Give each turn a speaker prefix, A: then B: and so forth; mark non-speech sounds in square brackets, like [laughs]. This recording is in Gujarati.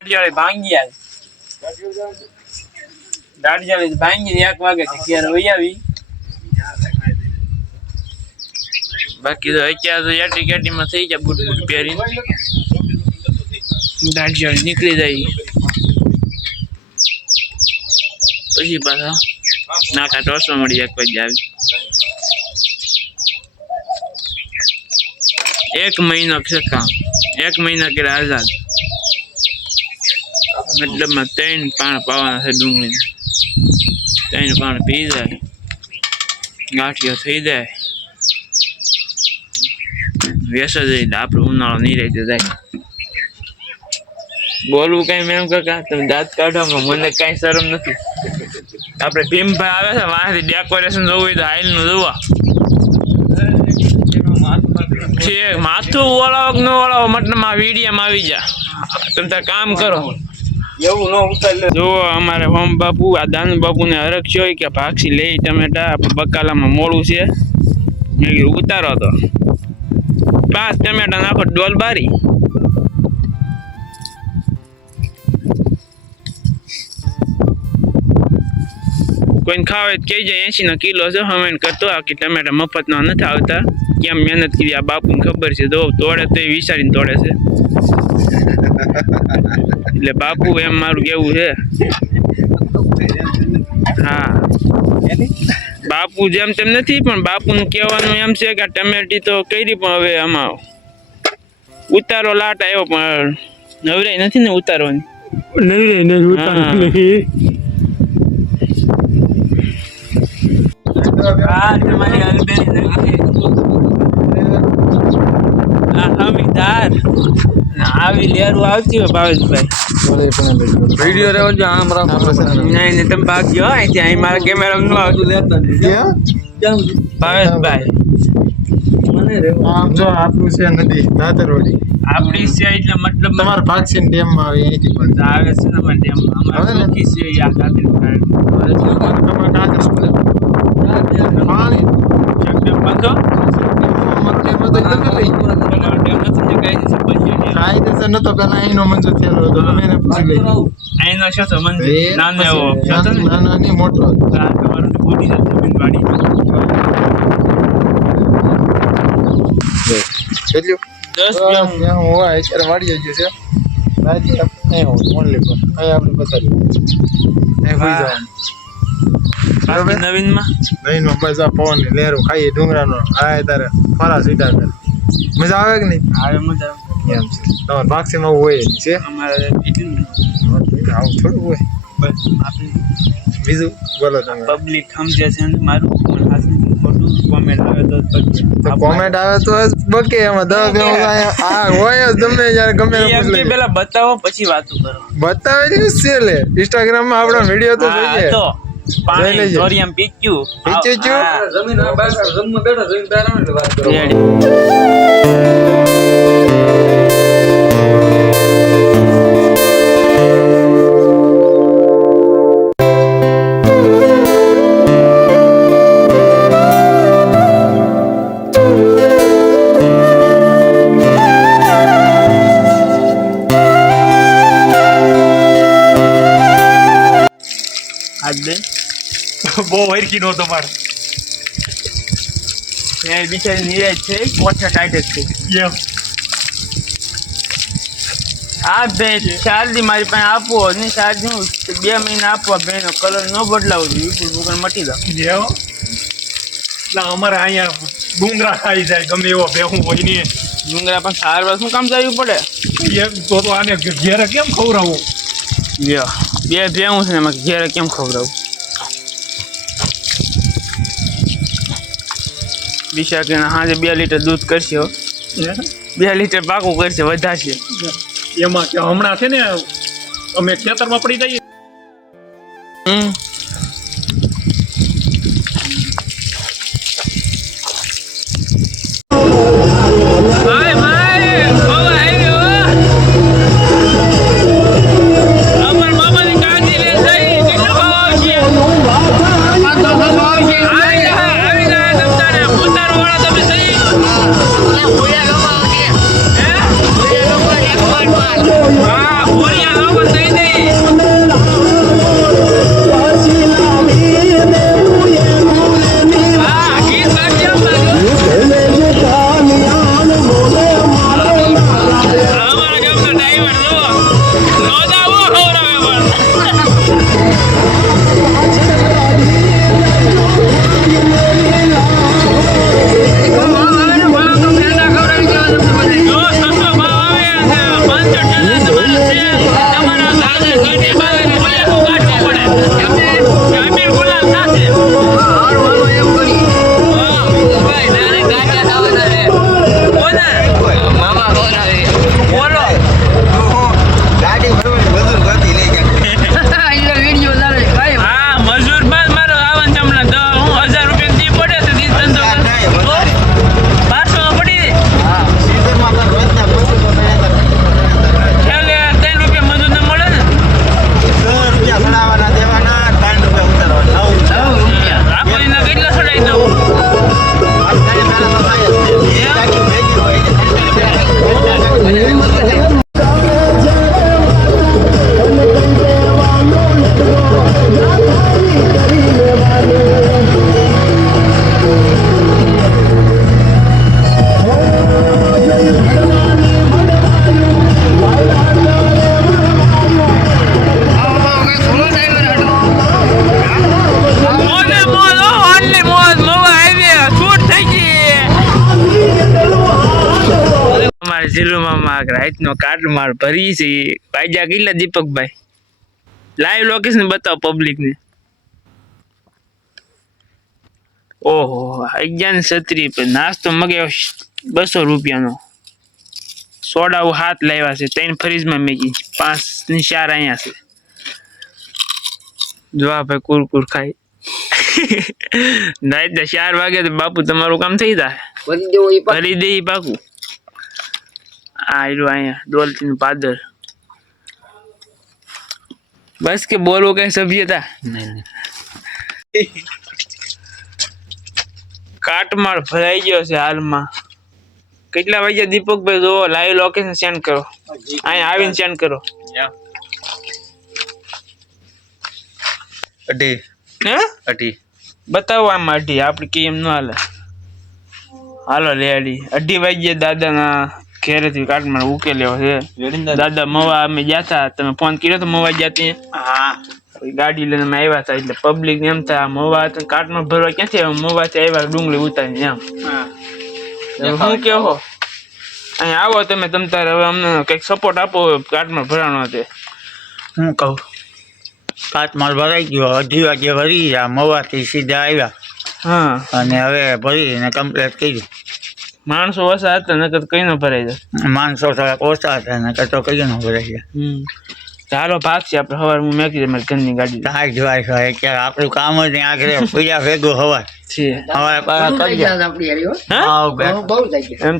A: દાડિયાળી ભાંગી આવી. દાડિયાળી ભાંગી એક વાગે ઘેર વહી આવી. બાકી તો અત્યારે તો યાટી ગાટીમાં થઈ જાય બુટ બુટ પહેરીને. દાડિયાળી નીકળી જાય. પછી પાછા નાકા ટોસમાં મળી એક વાગે આવી. એક મહિનો છે કામ. એક મહિના કે આઝાદ. મતલબમાં ત્રણ પાણ પાવાના છે ડુંગળી ત્રણ પાણ પી જાય. ગાંઠિયો થઈ જાય. વ્યસ જઈ એટલે ઉનાળો નહીં રહેતો જાય. બોલવું કઈ મેમ કાકા તમે દાંત કાઢો મને કઈ શરમ નથી. આપણે ભીમભાઈ આવે છે વાંથી ડેકોરેશન જોવું હોય તો હાઈલનું જોવા. છે, માથું ઓળાવો કે ન ઓળાવો મતલબ આ વિડીયામાં આવી જા. તમે તાર કામ કરો.
B: એવું ન ઉતારી
A: જો અમારે હોમ બાપુ, આ દાનુ બાપુને હરખ છે કે ભાક્ષી લઈ ટમેટા બકાલામાં મોડું છે. મેં કીધું, ઉતારો તો. પાંચ ટમેટા નાખો ડોલ બારી. કોઈને ખાવે તો કહી જાય એસી નો કિલો છે હમેન કરતો કે ટમેટા મફતમાં નથી આવતા. કેમ મહેનત કરી આ બાપુને ખબર છે તો તોડે તો એ વિચારીને તોડે છે. એટલે બાપુ એમ મારું કેવું છે? હા. બાપુ જેમ તેમ નથી પણ બાપુનું કહેવાનું એમ છે કે આ ટમેટી તો કરી પણ હવે આમાં ઉતારો લાટ આવ્યો પણ નવરાઈ નથી ને ઉતારવાની?
B: નહીં નહીં
A: ઉતારી હા. તમારી હમીદાર. આવી લેરું આવતી હોય ભાવેશભાઈ.
B: વિડિયો રેવો જો આમ રાખો
A: નહીં નહીં તમે ભાગ્યો અહીંથી અહીં મારા કેમેરા નું આવતું ભાવેશભાઈ.
C: આમ જો આપણું છે નદી દાતરવાડી
A: આપણી છે એટલે મતલબ
C: તમારા છે ડેમમાં આવે અહીંથી પણ
A: આવે છે ને ડેમ અમારે
C: આવે ને?
A: છે આ ખાતે
C: તમારે ટાંકર પાણી
A: ચકડે બંધો
C: અમારો ડેમ હતો એટલે નથી.
A: તમારો ડેમ નથી ને કઈ દિવસે
C: કાયદેસર નતો પેલા અહીંનો મંજૂર થયેલો હતો. તમે એને પૂછી લઈ.
A: અહીંનો છે તો મંદિર
C: એ
A: નાનો એવો ને?
C: નાનો નહીં, મોટો.
A: તો તમારું તો બુદ્ધિ છે વાડી
C: કેટલું?
A: દસ ગ્રામ.
C: હું અત્યારે વાડી ગયો છે. રાજી અહીં હોય, only પર. અહીં આપણે
A: બતાવી. નવીનમાં?
C: નહીં નો બસ આ પવન લહેરું ખાઈએ ડુંગરાનો આ તારે ફરા સીધા કરે. મજા આવે કે નહીં?
A: આવે મજા
C: એમ. છે તમારે આવું હોય જ છે?
A: અમારે
C: આવું થોડું હોય.
A: બસ આપણે
C: બીજું બોલો તમે.
A: પબ્લિક સમજે છે ને મારું કોમેન્ટ આવે તો
C: કોમેન્ટ આવે તો બકે એમાં. દસ બે આ હોય ગમે જ્યારે ગમે પૂછી
A: કે. પેલા બતાવો પછી વાતો કરો.
C: બતાવે છે લે ઇન્સ્ટાગ્રામમાં આપણા વીડિયો તો જોઈએ.
A: તો. પાણી
C: લેજે.
A: ધોરિયામ પીચ્યું
C: પીચ્યું
B: જમીન આ બાર જમવા બેઠો જમીન વાત કરો. બહુ વૈરકી નો તમારે.
A: એ બિચારી નિરાશ છે કોઠા ટાઈટ જ છે.
B: એમ.
A: આ બે ચાર્જ મારી પાસે આપવો નહીં ચાર્જ હું બે મહિના આપવા બેનો કલર ન બદલાવો વિપુલ દુકાન મટી દો
B: એમ. એટલે અમારે અહીંયા ડુંગરા ખાઈ જાય ગમે એવો ભેહું હોય ને.
A: ડુંગરા પણ સારવાર શું કામ જવું પડે?
B: એમ તો તો આને ઘેરે કેમ ખવડાવું?
A: બે ભેવું છે ને એમાં ઘેરે કેમ ખવડાવું? બિશા કે હાજે બે લીટર દૂધ કરશે બે લીટર પાકું કરશે વધારશે.
B: એમાં હમણાં છે ને અમે ખેતરમાં પડી જઈએ.
A: Yeah. વાઘ રાતનો કાટ માર ભરી છે. પાજા કેટલા દીપકભાઈ. લાઈવ લોકેશન બતાવો પબ્લિકને ઓહો અગિયાર છત્રી પર નાસ્તો મગાવ્યો બસો રૂપિયાનો. સોડા હાથ લાવ્યા છે. ત્રણ ફ્રીજમાં મેગી. પાંચની ચાર અહીંયા છે. જોવા ભાઈ કુરકુર ખાઈ [laughs] નાઈટ ચાર વાગે તો બાપુ તમારું કામ થઈ જાય.
D: ભરી
A: દે પાકું. આ રહ્યું અહીંયા ડોલતીનું પાદર. બસ કે બોલવું કઈ સભ્યતા કાટમાળ ભરાઈ ગયો છે હાલમાં. કેટલા વાગ્યા દીપકભાઈ જોવો લાઈવ લોકેશન સેન્ડ કરો. અહીંયા આવીને સેન્ડ કરો.
C: અઢી.
A: હે?
C: અઢી.
A: બતાવો આમાં અઢી આપણે કેમ ન હાલે. હાલો રેડી અઢી વાગ્યે દાદાના ઘેરેથી કાટમાળ ઉકેલ્યો છે દાદા મવા અમે ગયા તમે ફોન કર્યો તો મવા ગયા ત્યાં
C: હા.
A: ગાડી લઈને અમે આવ્યા હતા એટલે પબ્લિક એમ થાય મવા હતા કાટમાં ભરવા ક્યાંથી આવ્યા? મવાથી આવ્યા ડુંગળી ઉતારી એમ. શું કહો અહીંયા આવો તમે તમ તારે હવે અમને કંઈક સપોર્ટ આપો કાટમાં ભરાણો તે
E: હું કહું? કાચમાલ ભરાઈ ગયો અઢી વાગે ભરી ગયા મવાથી સીધા આવ્યા.
A: હા.
E: અને હવે ભરીને કમ્પ્લેટ કર્યું.
A: માણસો ઓછા હતા નકર કઈ ન ભરાઈ જાય.
E: માણસો થોડાક ઓછા હતા ને તો કઈ ન ભરાઈ
A: જાય. ચાલો ભાગ છે આપણે સવાર હું મેકી દે ઘરની ગાડી.
E: થાય જવાય છે અત્યારે આપણું કામ જ નહીં આગળ પૂજા ભેગું હવા
A: છે
E: હવારે પાછા કરી
D: જાય આપણી
A: હા.
E: આવ બે
D: બહુ- બહુ થઈ ગયા
A: એમ